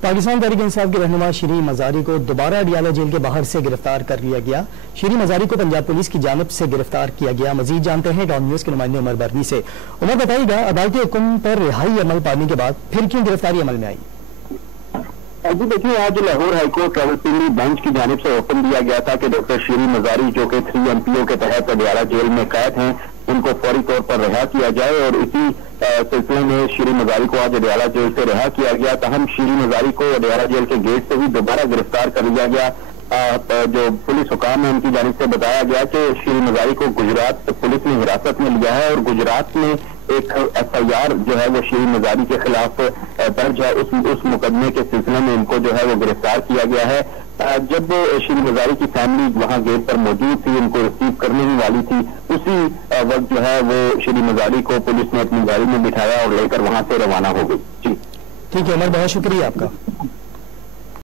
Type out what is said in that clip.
پاکستان تحریک انصاف کے رہنما شیریں مزاری کو دوبارہ اڈیالہ جیل کے باہر سے گرفتار کر لیا گیا۔ شیریں مزاری کو پنجاب پولیس کی جانب سے گرفتار کیا گیا۔ مزید جانتے ہیں ڈان نیوز کے نمائندے عمر برنی سے۔ عمر بتائیے گا، عدالتی حکم پر رہائی عمل پانے کے بعد پھر کیوں گرفتاری عمل میں آئی؟ جی دیکھیے، آج Lahore high court Rawalpindi bench کی جانب سے حکم دیا گیا تھا کہ ڈاکٹر شیریں مزاری جو کہ 3 MPO کے تحت اڈیالہ جیل میں قید ہیں، ان کو فوری طور پر رہا کیا جائے، اور اسی سلسلے میں شیریں مزاری کو آج اڈیالہ جیل سے رہا کیا گیا۔ تاہم شیریں مزاری کو اڈیالہ جیل کے گیٹ سے ہی دوبارہ گرفتار کر لیا گیا۔ جو پولیس حکام ہے ان کی جانب سے بتایا گیا کہ شیریں مزاری کو گجرات پولیس نے حراست میں لیا ہے، اور گجرات میں ایک FIR جو ہے وہ شیریں مزاری کے خلاف درج ہے۔ اس مقدمے کے سلسلے میں ان کو جو ہے وہ گرفتار کیا گیا ہے۔ جب شیریں مزاری کی فیملی وہاں گیٹ پر موجود تھی، ان کو ریسیو کرنے ہی والی تھی، اسی وقت جو ہے وہ شیریں مزاری کو پولیس نے اپنی گاڑی میں بٹھایا اور لے کر وہاں سے روانہ ہو گئی۔ جی ٹھیک ہے عمر، بہت شکریہ آپ کا۔